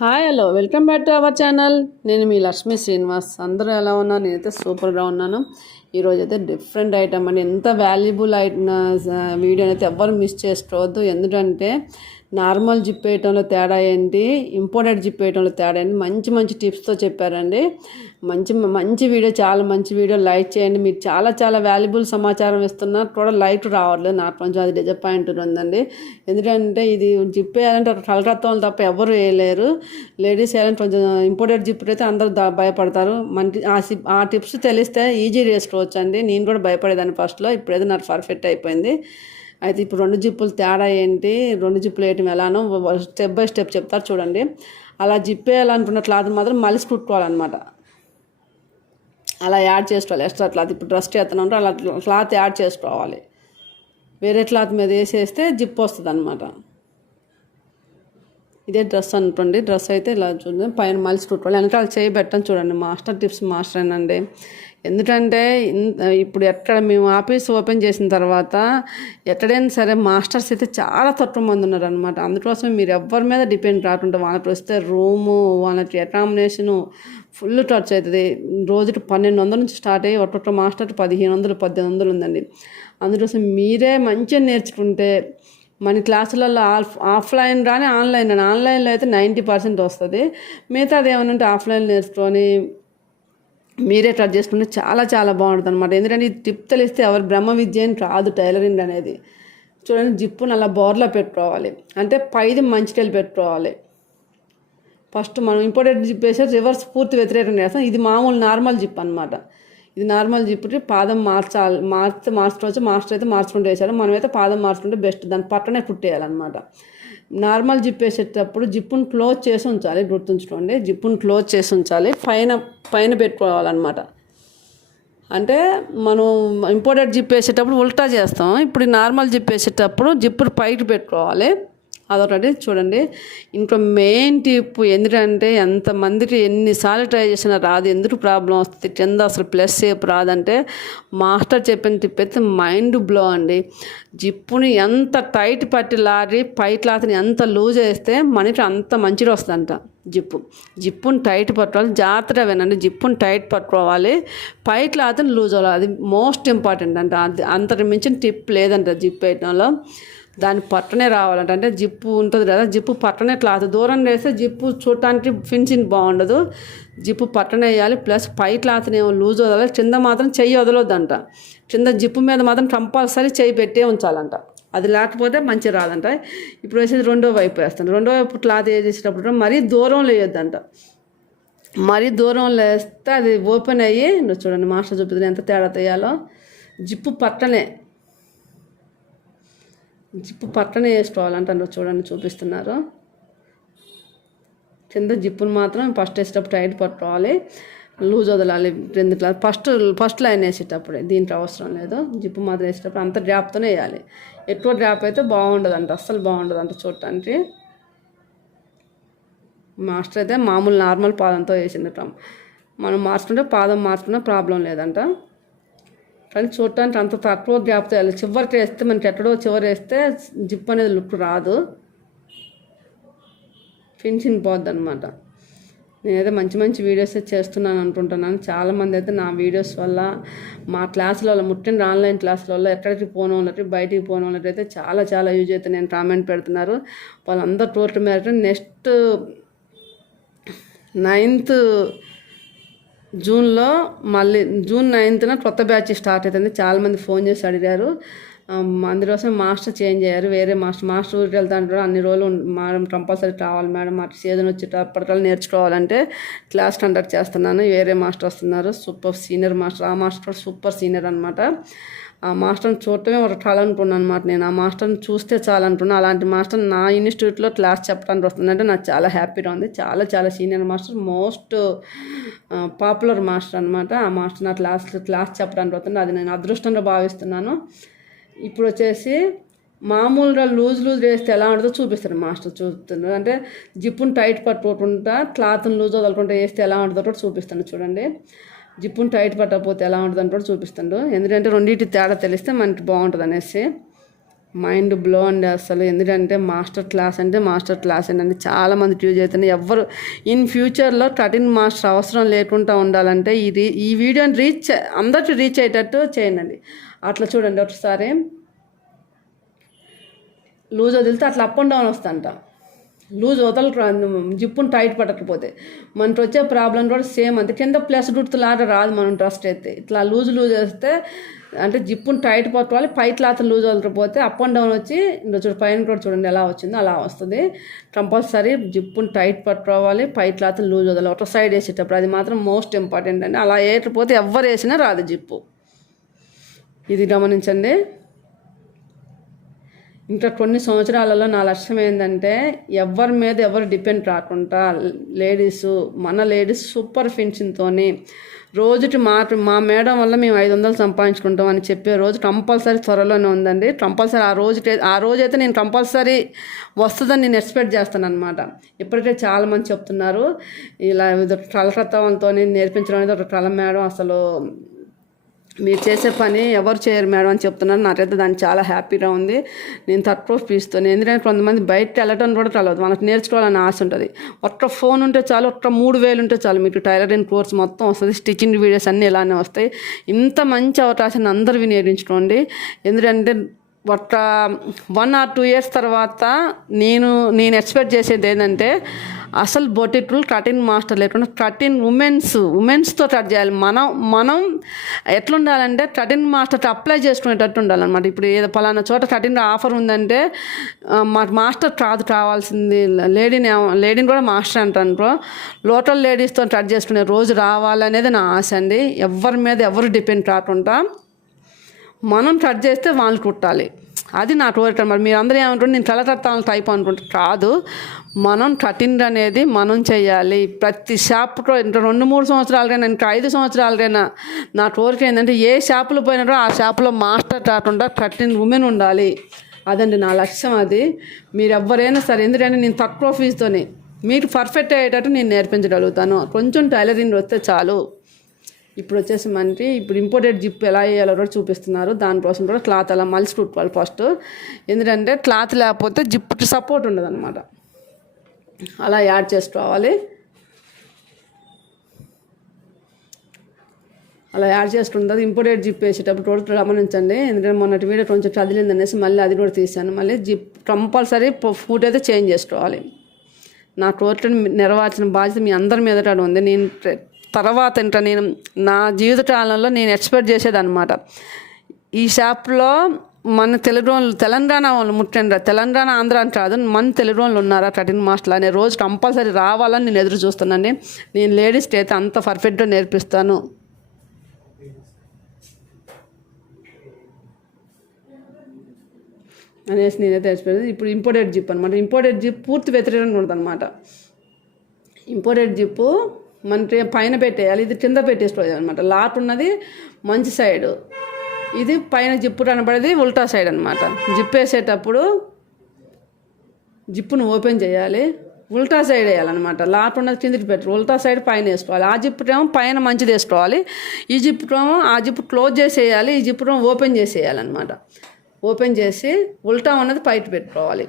Hi hello welcome back to our channel. నేను మీ లక్ష్మీ శ్రీనివాస్. అందరూ ఎలా ఉన్నారు? నేనైతే సూపర్గా ఉన్నాను. ఈరోజు అయితే డిఫరెంట్ ఐటమ్ అండి. ఎంత వాల్యుబుల్ వీడియో అయితే ఎవ్వరు మిస్ చేసుకోవద్దు. ఎందుకంటే నార్మల్ జిప్ వేయటంలో తేడా ఏంటి, ఇంపోర్టెడ్ జిప్ వేయటంలో తేడా ఏంటి, మంచి మంచి టిప్స్తో చెప్పారండి. మంచి వీడియో, చాలా మంచి వీడియో. లైక్ చేయండి. మీరు చాలా వాల్యుబుల్ సమాచారం ఇస్తున్నారు కూడా లైక్ రావట్లేదు. నాకు కొంచెం అది డిసప్పాయింట్ ఉందండి. ఎందుకంటే ఇది జిప్ వేయాలంటే కలరత్వం తప్ప ఎవరు వేయలేరు. లేడీస్ వేయాలంటే కొంచెం ఇంపోర్టెడ్ జిప్ అయితే అందరూ భయపడతారు. మంచి ఆ టిప్స్ తెలిస్తే ఈజీ చేసుకోవచ్చు అండి. నేను కూడా భయపడేదాన్ని ఫస్ట్లో, ఇప్పుడైతే నాకు పర్ఫెక్ట్ అయిపోయింది. అయితే ఇప్పుడు రెండు జిప్పులు తేడా ఏంటి, రెండు జిప్పులు వేయటం ఎలానో స్టెప్ బై స్టెప్ చెప్తారు చూడండి. అలా జిప్ వేయాలనుకున్న క్లాత్ మాత్రం మలిసి కుట్టుకోవాలన్నమాట. అలా యాడ్ చేసుకోవాలి. ఎక్స్ట్రా క్లాత్ ఇప్పుడు డ్రెస్ చేస్తున్నాం అలా క్లాత్ యాడ్ చేసుకోవాలి. వేరే క్లాత్ మీద వేసేస్తే జిప్ వస్తుంది అనమాట. ఇదే డ్రెస్ అనుకోండి. డ్రెస్ అయితే ఇలా చూడండి, పైన మలిసి కుట్టుకోవాలి. వెనకాల చేయి పెట్టని చూడండి. మాస్టర్ టిప్స్ మాస్టర్ అండి. ఎందుకంటే ఇప్పుడు ఎక్కడ మేము ఆఫీస్ ఓపెన్ చేసిన తర్వాత ఎక్కడైనా సరే మాస్టర్స్ అయితే చాలా తక్కువ మంది ఉన్నారనమాట. అందుకోసం మీరు ఎవరి మీద డిపెండ్ కాకుండా వాళ్ళకి వస్తే రూము, వాళ్ళకి అకామిడేషను ఫుల్ ఖర్చు అవుతుంది. రోజుకి 1200 నుంచి స్టార్ట్ అయ్యి ఒక్కొక్క మాస్టర్ 1500 1800 ఉందండి. అందుకోసం మీరే మంచిగా నేర్చుకుంటే మన క్లాసులలో ఆఫ్లైన్ కానీ ఆన్లైన్లో అయితే 90% వస్తుంది. మిగతాది ఏమైనా ఉంటే ఆఫ్లైన్ నేర్చుకొని మీరే ట్రై చేసుకుంటే చాలా బాగుంటుంది అనమాట. ఎందుకంటే ఈ టిప్ తెలిస్తే ఎవరు బ్రహ్మ విద్య అని కాదు టైలరింగ్ అనేది. చూడండి, జిప్పును అలా బోర్లో పెట్టుకోవాలి. అంటే పైది మంచిటెలు పెట్టుకోవాలి. ఫస్ట్ మనం ఇంపోర్టెడ్ జిప్ వేసే రివర్స్ పూర్తి వ్యతిరేకంగా చేస్తాం. ఇది మామూలు నార్మల్ జిప్ అనమాట. ఇది నార్మల్ జిప్కి పాదం మార్చుకోవచ్చు. మాస్టర్ అయితే మార్చుకుంటూ వేసారు. మనమైతే పాదం మార్చుకుంటే బెస్ట్. దాని పక్కనే కుట్టేయాలన్నమాట. నార్మల్ జిప్ వేసేటప్పుడు జిప్పును క్లోజ్ చేసి ఉంచాలి. గుర్తుంచుకోండి, జిప్పును క్లోజ్ చేసి ఉంచాలి. పైన పెట్టుకోవాలన్నమాట. అంటే మనం ఇంపోర్టెడ్ జిప్ వేసేటప్పుడు ఉల్టా చేస్తాం. ఇప్పుడు నార్మల్ జిప్ వేసేటప్పుడు జిప్పును పైకి పెట్టుకోవాలి. అదొకటి చూడండి. ఇంకో మెయిన్ టిప్ ఎందుకంటే ఎంతమందికి ఎన్నిసార్లు ట్రై చేసినా రాదు. ఎందుకు ప్రాబ్లం వస్తుంది, కింద అసలు ప్లస్ షేప్ రాదంటే మాస్టర్ చెప్పిన టిప్ అయితే మైండ్ బ్లో అండి. జిప్పుని ఎంత టైట్ పట్టి లాగి పై క్లాత్ని ఎంత లూజ్ వేస్తే మనకి అంత మంచిగా వస్తుందంట. జిప్పుని టైట్ పట్టుకోవాలి. జాగ్రత్తగా వినండి. జిప్పుని టైట్ పట్టుకోవాలి, పై క్లాత్ని లూజ్ అవ్వాలి. అది మోస్ట్ ఇంపార్టెంట్ అంట. అంతకు మించిన టిప్ లేదంట జిప్ వేయడంలో. దాని పట్టనే రావాలంట. అంటే జిప్పు ఉంటుంది కదా, జిప్పు పట్టనే క్లాత్ దూరం వేస్తే జిప్పు చూడటానికి ఫినిషింగ్ బాగుండదు. జిప్పు పట్టనే వేయాలి. ప్లస్ పై క్లాత్ని ఏమో లూజ్ వదలాలి. కింద మాత్రం చెయ్యి వదలొద్దంట. కింద జిప్పు మీద మాత్రం కంపల్సరీ చెయ్యి పెట్టే ఉంచాలంట. అది లేకపోతే మంచి రాదంట. ఇప్పుడు వేసేది రెండో వైపు వేస్తాను. రెండో వైపు క్లాత్ వేసేటప్పుడు మరీ దూరంలో వేయొద్దంట. మరీ దూరంలో వేస్తే అది ఓపెన్ అయ్యి, చూడండి మాస్టర్ చూపిస్తుంది ఎంత తేడా తీయాలో. జిప్పు పట్టనే వేసుకోవాలంట. చూడండి చూపిస్తున్నారు. కింద జిప్పును మాత్రం ఫస్ట్ వేసేటప్పుడు టైట్ పట్టుకోవాలి, లూజ్ వదలాలి. కింద ఫస్ట్ లైన్ వేసేటప్పుడే, దీంట్లో అవసరం లేదు. జిప్పు మాత్రం వేసేటప్పుడు అంత డ్రాప్తోనే వేయాలి. ఎక్కువ డ్రాప్ అయితే బాగుండదంట, అస్సలు బాగుండదంట చూడటానికి. మాస్టర్ అయితే మామూలు నార్మల్ పాదంతో వేసిండటం. మనం పాదం మార్చుకున్న ప్రాబ్లం లేదంట. కానీ చూడటానికి అంత తక్కువ గ్యాప్ చేయాలి. చివరికి వేస్తే మనకి ఎక్కడో చివరి వేస్తే జిప్ అనేది లుక్ రాదు, ఫినిషింగ్ పోద్ది అనమాట. నేనైతే మంచి వీడియోస్ చేస్తున్నాను అనుకుంటున్నాను. చాలామంది అయితే నా వీడియోస్ వల్ల, మా క్లాసుల వల్ల, ముఖ్యంగా ఆన్లైన్ క్లాసుల వల్ల ఎక్కడికి పోని వాళ్ళకి, బయటికి పోని వాళ్ళకి అయితే చాలా యూజ్ అయితే నేను కామెంట్ పెడుతున్నారు. వాళ్ళందరూ టోటల్ మేరకు నెక్స్ట్ 9th జూన్లో మళ్ళీ June 9th కొత్త బ్యాచ్ స్టార్ట్ అవుతుంది. చాలామంది ఫోన్ చేసి అడిగారు. అందుకోసం మాస్టర్ చేంజ్ అయ్యారు. వేరే మాస్టర్ ఊరికి వెళ్తాను. అన్ని రోజులు మేడం కంపల్సరీ కావాలి మేడం, మాకు సీజన్ వచ్చేటప్పటికల్లా నేర్చుకోవాలంటే క్లాస్ కండక్ట్ చేస్తున్నాను. వేరే మాస్టర్ వస్తున్నారు, సూపర్ సీనియర్ మాస్టర్. ఆ మాస్టర్ సూపర్ సీనియర్ అనమాట. ఆ మాస్టర్ని చూడటమే ఒక కళ అనుకున్నాను అనమాట. నేను ఆ మాస్టర్ని చూస్తే చాలనుకున్నాను. అలాంటి మాస్టర్ నా ఇన్స్టిట్యూట్లో క్లాస్ చెప్పడానికి వస్తుందంటే నాకు చాలా హ్యాపీగా ఉంది. చాలా senior master, most popular master అనమాట. ఆ మాస్టర్ నా క్లాస్ చెప్పడానికి వస్తుంది. అది నేను అదృష్టంగా భావిస్తున్నాను. ఇప్పుడు వచ్చేసి మామూలుగా లూజ్ వేస్తే ఎలా ఉంటుందో చూపిస్తాను మాస్టర్. చూస్తున్నారు అంటే జిప్పును టైట్ పట్టుకోకుండా క్లాత్ని లూజ్ వదలకుండా వేస్తే ఎలా ఉంటుందో కూడా చూపిస్తాను. చూడండి, జిప్పును టైట్ పట్టకపోతే ఎలా ఉంటుందని కూడా చూపిస్తాడు. ఎందుకంటే రెండింటి తేడా తెలిస్తే మనకి బాగుంటుంది అనేసి. మైండ్ బ్లో అండి అసలు. ఎందుకంటే మాస్టర్ క్లాస్ అండి. చాలామంది యూజ్ అవుతుంది. ఎవ్వరు ఇన్ ఫ్యూచర్లో 13 మాస్టర్ అవసరం లేకుండా ఉండాలంటే ఈ వీడియోని అందరికీ రీచ్ అయ్యేటట్టు చేయండి. అట్లా చూడండి, ఒకసారి లూజ్ వదిలితే అట్లా అప్ అండ్ డౌన్ వస్తుంట. లూజ్ జిప్పును టైట్ పట్టకపోతే మనకు వచ్చే ప్రాబ్లం కూడా సేమ్ అంతే. కింద ప్లస్ గుర్తులాగా రాదు మనం డ్రెస్ అయితే. ఇట్లా లూజ్ వేస్తే అంటే జిప్పును టైట్ పట్టుకోవాలి, పై క్లాత్ లూజ్ వదలకపోతే అప్ అండ్ డౌన్ వచ్చి చూడు పైన కూడా చూడండి ఎలా వచ్చిందో అలా వస్తుంది. కంపల్సరీ జిప్పును టైట్ పట్టుకోవాలి, పై క్లాత్ లూజ్ వదలాలి ఒక సైడ్ వేసేటప్పుడు. అది మాత్రం మోస్ట్ ఇంపార్టెంట్ అండి. అలా వేయకపోతే ఎవరు వేసినా రాదు జిప్పు. ఇది గమనించండి. ఇంకా కొన్ని సంవత్సరాలలో నా లక్ష్యం ఏంటంటే ఎవరి మీద ఎవరు డిపెండ్ రాకుండా మన లేడీస్ సూపర్ ఫినిషింగ్తో రోజుకి మా మేడం వల్ల మేము 500 సంపాదించుకుంటాం అని చెప్పే రోజు కంపల్సరీ త్వరలోనే ఉందండి. కంపల్సరీ ఆ రోజైతే నేను కంపల్సరీ వస్తుందని నేను ఎక్స్పెక్ట్ చేస్తాను అనమాట. ఇప్పటికే చాలామంది చెప్తున్నారు ఇలా కళకత్వంతో నేర్పించడం అనేది ఒక కళ మేడం, అసలు మీరు చేసే పని ఎవరు చేయరు మేడం అని చెప్తున్నారు. నాకైతే దాన్ని చాలా హ్యాపీగా ఉంది. నేను తక్కువ ఫీజుతోనే, ఎందుకంటే కొంతమంది బయటకు వెళ్ళటం కూడా తెలియదు, మనకు నేర్చుకోవాలని ఆశ ఉంటుంది. ఒక్క ఫోన్ ఉంటే చాలు, ఒక్క 3000 ఉంటే చాలు, మీకు టైలరింగ్ కోర్స్ మొత్తం వస్తుంది, స్టిచ్చింగ్ వీడియోస్ అన్నీ ఇలానే వస్తాయి. ఇంత మంచి అవకాశాన్ని అందరూ వినియోగించుకోండి. ఎందుకంటే ఒక 1 or 2 years తర్వాత నేను ఎక్స్పెక్ట్ చేసేది ఏంటంటే అసలు బొటిక్లు 13 మాస్టర్ లేకుండా 13 ఉమెన్స్తో కట్ చేయాలి. మనం ఎట్లుండాలంటే 13 మాస్టర్ అప్లై చేసుకునేటట్టు ఉండాలన్నమాట. ఇప్పుడు ఏదో పలానా చోట 13 ఆఫర్ ఉందంటే మాస్టర్ కావాల్సింది లేడీని కూడా మాస్టర్ అంటారు. లోకల్ లేడీస్తో కట్ చేసుకునే రోజు రావాలనేది నా ఆశ అండి. ఎవరి మీద ఎవరు డిపెండ్ కాకుండా మనం కట్ చేస్తే వాళ్ళు కుట్టాలి, అది నా కోరిక. మరి మీరు అందరూ ఏమంటారు నేను కలకత్తాలను టైప్ అనుకుంటే కాదు, మనం కటింగ్ అనేది మనం చేయాలి. ప్రతి షాప్లో ఇంకా 2-3 సంవత్సరాలుగా ఇంకా 5 సంవత్సరాలుగా నా కోరిక ఏంటంటే ఏ షాపులో పోయినారో ఆ షాపులో మాస్టర్ కాకుండా కటింగ్ ఉమెన్ ఉండాలి. అదండి నా లక్ష్యం. అది మీరు ఎవరైనా సరే, ఎందుకంటే నేను తక్కువ ఫీజుతోనే మీకు పర్ఫెక్ట్ అయ్యేటట్టు నేను నేర్పించగలుగుతాను. కొంచెం టైలరింగ్ వస్తే చాలు. ఇప్పుడు వచ్చేసి మనకి ఇంపోర్టెడ్ జిప్ ఎలా వేయాలో కూడా చూపిస్తున్నారు. దానికోసం కూడా క్లాత్ అలా మలిసి కుట్టుకోవాలి ఫస్ట్. ఎందుకంటే క్లాత్ లేకపోతే జిప్కి సపోర్ట్ ఉండదు అనమాట. అలా యాడ్ చేసుకోవాలి. అలా యాడ్ చేసుకుంటుంది. ఇంపోర్టెడ్ జిప్ వేసేటప్పుడు కూడా గమనించండి. ఎందుకంటే మొన్నటి వీడియో కొంచెం కదిలింది అనేసి మళ్ళీ అది కూడా తీసాను. మళ్ళీ జిప్ కంపల్సరీ ఫూట్ అయితే చేంజ్ చేసుకోవాలి. నా కోరికను నెరవేర్చిన బాధ్యత మీ అందరి మీద కూడా ఉంది. తర్వాత ఇంకా నేను నా జీవిత కాలంలో నేను ఎక్స్పెక్ట్ చేసేది అనమాట, ఈ షాప్లో మన తెలంగాణ వాళ్ళు ముఖ్యంగా తెలంగాణ ఆంధ్ర అని కాదు, మన తెలుగు వాళ్ళు ఉన్నారా కటింగ్ మాస్టర్లు అనే రోజు కంపల్సరీ రావాలని నేను ఎదురు చూస్తున్నాను. నేను లేడీస్కి అయితే అంత పర్ఫెక్ట్గా నేర్పిస్తాను. అనేసి నేనైతే ఎక్స్పెక్ట్. ఇప్పుడు ఇంపోర్టెడ్ జిప్ అనమాట. ఇంపోర్టెడ్ జిప్ పూర్తి వ్యతిరేకంగా ఉంటుంది అనమాట. ఇంపోర్టెడ్ జిప్పు మనకి పైన పెట్టేయాలి, ఇది కింద పెట్టేసుకోవాలి అనమాట. లాట్ ఉన్నది మంచి సైడు, ఇది పైన జిప్పు కనబడేది ఉల్టా సైడ్ అనమాట. జిప్ వేసేటప్పుడు జిప్పును ఓపెన్ చేయాలి, ఉల్టా సైడ్ వేయాలన్నమాట. లాట్ ఉన్నది కిందికి పెట్టారు, ఉల్టా సైడ్ పైన వేసుకోవాలి. ఆ జిప్పుకేమో పైన మంచిది వేసుకోవాలి, ఈ జిప్పుకేమో ఆ జిప్పు క్లోజ్ చేసేయాలి, ఈ జిప్పుకేమో ఓపెన్ చేసేయాలన్నమాట. ఓపెన్ చేసి ఉల్టా ఉన్నది పైకి పెట్టుకోవాలి.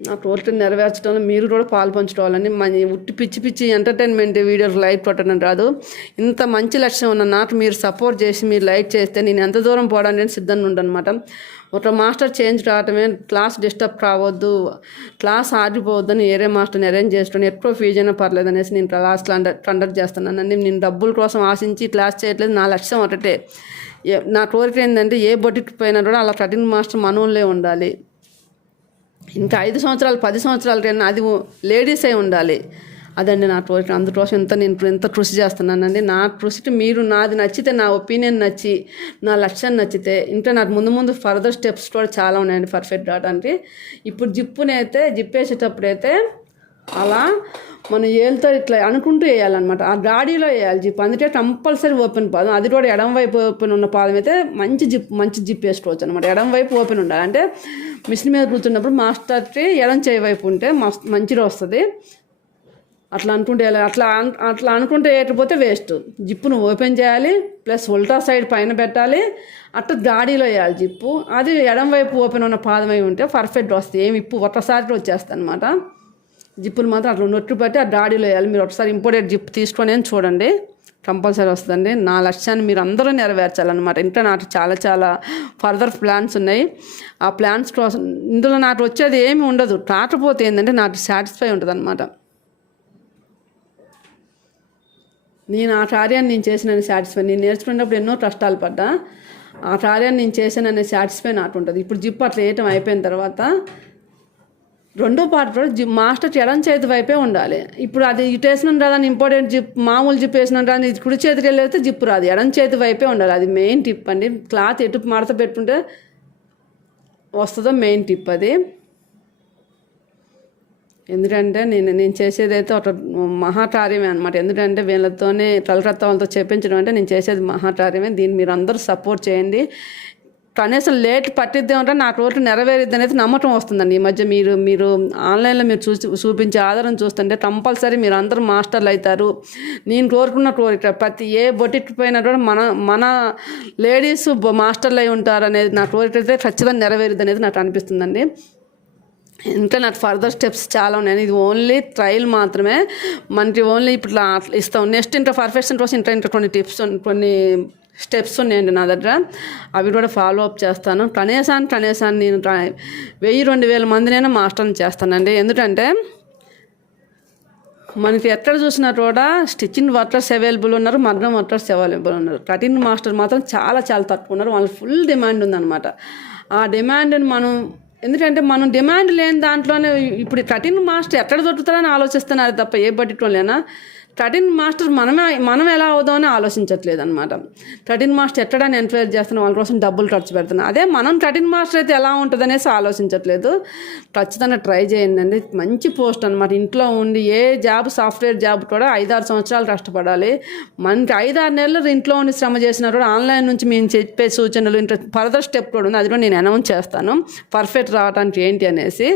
నా కోరికను నెరవేర్చడంలో మీరు కూడా పాలు పంచుకోవాలని. ఉట్టి పిచ్చి ఎంటర్టైన్మెంట్ వీడియోలు లైక్ కొట్టడం రాదు. ఇంత మంచి లక్ష్యం ఉన్న నాకు మీరు సపోర్ట్ చేసి మీరు లైక్ చేస్తే నేను ఎంత దూరం పోవడానికి సిద్ధంగా ఉండనమాట. ఒక మాస్టర్ చేంజ్ కావటమే, క్లాస్ డిస్టర్బ్ కావద్దు, క్లాస్ ఆగిపోవద్దని వేరే మాస్టర్ని అరేంజ్ చేసుకొని ఎక్కువ ఫీజు అయినా పర్లేదు అనేసి నేను క్లాస్ కండక్ట్ చేస్తున్నానండి. నేను డబ్బుల కోసం ఆశించి క్లాస్ చేయట్లేదు. నా లక్ష్యం ఒకటే. నా కోరిక ఏంటంటే ఏ బొటిక్ పోయినా కూడా అలా కటింగ్ మాస్టర్ మనోళ్ళే ఉండాలి. ఇంకా 5 సంవత్సరాలు 10 సంవత్సరాలు కన్నా అది లేడీస్ అయి ఉండాలి. అదండి నా కోరిక. అందుకోసం నేను ఎంత కృషి చేస్తున్నానండి. నా కృషికి మీరు నాది నచ్చితే, నా ఒపీనియన్ నచ్చి, నా లక్ష్యం నచ్చితే, ఇంకా నాకు ముందు ఫర్దర్ స్టెప్స్ కూడా చాలా ఉన్నాయండి పర్ఫెక్ట్ రావడానికి. ఇప్పుడు జిప్ వేసేటప్పుడైతే అలా మన ఏళ్ళతో ఇట్లా అనుకుంటూ వేయాలన్నమాట. ఆ గాడీలో వేయాలి జిప్, అందుకే కంపల్సరీ ఓపెన్ పాదం. అది కూడా ఎడం వైపు ఓపెన్ ఉన్న పాదం అయితే మంచి జిప్ వేసుకోవచ్చు అనమాట. ఎడం వైపు ఓపెన్ ఉండాలి. అంటే మిషన్ మీద కూర్చున్నప్పుడు మాస్టర్కి ఎడం చేయి వైపు ఉంటే మంచిగా వస్తుంది. అట్లా అనుకుంటే అట్లా అనుకుంటే ఏకపోతే వేస్ట్. జిప్పును ఓపెన్ చేయాలి, ప్లస్ ఉల్టా సైడ్ పైన పెట్టాలి, అట్లా గాడీలో వేయాలి జిప్పు. అది ఎడం వైపు ఓపెన్ ఉన్న పాదం అయి ఉంటే పర్ఫెక్ట్ వస్తుంది. ఏమి ఇప్పు ఒక్కసారి వచ్చేస్తుంది అనమాట. జిప్పులు మాత్రం అట్లా నొట్టు పట్టి ఆ గాడీలో వేయాలి. మీరు ఒకసారి ఇంపోర్టెడ్ జిప్ తీసుకొని చూడండి, కంపల్సరీ వస్తుందండి. నా లక్ష్యాన్ని మీరు అందరూ నెరవేర్చాలన్నమాట. ఇంకా నాకు చాలా చాలా ఫర్దర్ ప్లాన్స్ ఉన్నాయి. ఆ ప్లాన్స్ కోసం ఇందులో నాకు వచ్చేది ఏమి ఉండదు, కాకపోతే ఏంటంటే నాకు సాటిస్ఫై ఉంటుంది అనమాట. నేను ఆ కార్యాన్ని నేను చేసినని సాటిస్ఫై, నేను నేర్చుకునేటప్పుడు ఎన్నో కష్టాలు పడ్డా, ఆ కార్యాన్ని నేను చేశాననే సాటిస్ఫై నాకు ఉంటుంది. ఇప్పుడు జిప్ అట్లా వేయటం అయిపోయిన తర్వాత రెండో పార్ట్ కూడా మాస్టర్ ఎడం చేతి వైపే ఉండాలి. ఇప్పుడు అది ఇటు వేసినాం రాదని ఇంపార్టెంట్ జిప్, మామూలు జిప్ వేసినాం రాని ఇది కుడి చేతికి వెళ్ళితే జిప్పు రాదు, ఎడం చేతి వైపే ఉండాలి. అది మెయిన్ టిప్ అండి. క్లాత్ ఎటు మడత పెట్టుకుంటే వస్తుందో మెయిన్ టిప్ అది. ఎందుకంటే నేను చేసేదైతే ఒక మహాకార్యమే అనమాట. ఎందుకంటే వీళ్ళతోనే కలకత్తా వాళ్ళతో చెప్పించడం అంటే నేను చేసేది మహాకార్యమే. దీన్ని మీరు అందరూ సపోర్ట్ చేయండి. కనీసం లేట్ పట్టిద్దామంటే నాకు రోజు నెరవేరిద్ది అనేది నమ్మకం వస్తుందండి. ఈ మధ్య మీరు ఆన్లైన్లో మీరు చూపించే ఆధారం చూస్తుంటే కంపల్సరీ మీరు అందరూ మాస్టర్లు అవుతారు. నేను కోరుకున్న కోరిక ప్రతి ఏ బొటిక్ పోయినా కూడా మన లేడీస్ మాస్టర్లు అయి ఉంటారు అనేది నా కోరిక అయితే ఖచ్చితంగా నెరవేరిద్ది అనేది నాకు అనిపిస్తుందండి. ఇంకా నాకు ఫర్దర్ స్టెప్స్ చాలా ఉన్నాయి. ఇది ఓన్లీ ట్రయల్ మాత్రమే. మనకి ఓన్లీ ఇప్పుడు ఇస్తాం. నెక్స్ట్ ఇంకా పర్ఫెక్షన్ కోసం ఇంకా కొన్ని టిప్స్, కొన్ని స్టెప్స్ ఉన్నాయండి నా దగ్గర. అవి కూడా ఫాలో అప్ చేస్తాను. కనీసాన్ని నేను 1000-2000 మందినైనా మాస్టర్ని చేస్తానండి. ఎందుకంటే మనకి ఎక్కడ చూసినా కూడా స్టిచ్చింగ్ వర్కర్స్ అవైలబుల్ ఉన్నారు, మగ్గం వర్కర్స్ అవైలబుల్ ఉన్నారు. కటింగ్ మాస్టర్ మాత్రం చాలా చాలా తక్కువ ఉన్నారు. వాళ్ళకి ఫుల్ డిమాండ్ ఉందన్నమాట. ఆ డిమాండ్ని ఎందుకంటే మనం డిమాండ్ లేని దాంట్లోనే ఇప్పుడు కటింగ్ మాస్టర్ ఎక్కడ దొరుకుతారని ఆలోచిస్తున్నారు తప్ప ఏ బడ్జెట్లోనైనా కటింగ్ మాస్టర్ మనం ఎలా అవుదామని ఆలోచించట్లేదు అనమాట. కటింగ్ మాస్టర్ ఎక్కడని ఎంకరేజ్ చేస్తున్నాం, వాళ్ళ కోసం డబ్బులు ఖర్చు పెడుతున్నాం. అదే మనం కటింగ్ మాస్టర్ అయితే ఎలా ఉంటుంది అనేసి ఆలోచించట్లేదు. ఖచ్చితంగా ట్రై చేయండి అండి. మంచి పోస్ట్ అనమాట. ఇంట్లో ఉండి ఏ జాబ్, సాఫ్ట్వేర్ జాబ్ కూడా 5-6 సంవత్సరాలు కష్టపడాలి. మనకి 5-6 నెలలు ఇంట్లో ఉండి శ్రమ చేసినా కూడా ఆన్లైన్ నుంచి మేము చెప్పే సూచనలు ఇంకా ఫర్దర్ స్టెప్ కూడా ఉంది. అది కూడా నేను అనౌన్స్ చేస్తాను పర్ఫెక్ట్ రావడానికి ఏంటి అనేసి.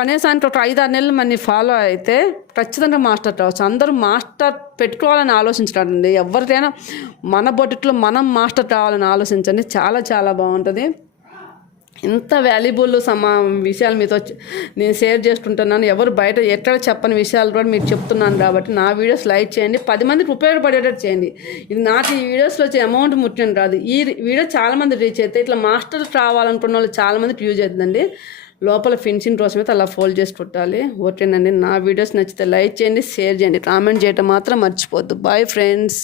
కనీసానికి ఒక 5-6 నెలలు మన ఫాలో అయితే ఖచ్చితంగా మాస్టర్ రావచ్చు. అందరూ మాస్టర్ పెట్టుకోవాలని ఆలోచించండి. ఎవరికైనా మన బొటిక్లో మనం మాస్టర్ కావాలని ఆలోచించండి. చాలా చాలా బాగుంటుంది. ఇంత వాల్యుబుల్ విషయాలు మీతో నేను షేర్ చేసుకుంటున్నాను. ఎవరు బయట ఎక్కడ చెప్పని విషయాలు కూడా మీకు చెప్తున్నాను కాబట్టి నా వీడియోస్ లైక్ చేయండి, 10 మందికి ఉపయోగపడేటట్టు చేయండి. ఇది నాకు ఈ వీడియోస్లో వచ్చే అమౌంట్ ముఖ్యం కాదు. ఈ వీడియో చాలామంది రీచ్ అయితే ఇట్లా మాస్టర్ కావాలనుకున్న వాళ్ళు చాలామందికి యూజ్ అవుతుందండి. లోపల ఫినిషింగ్ కోసం అయితే అలా ఫోల్డ్ చేసి కుట్టాలి. ఓకేనండి. నా వీడియోస్ నచ్చితే లైక్ చేయండి, షేర్ చేయండి, కామెంట్ చేయటం మాత్రం మర్చిపోద్దు. Bye friends.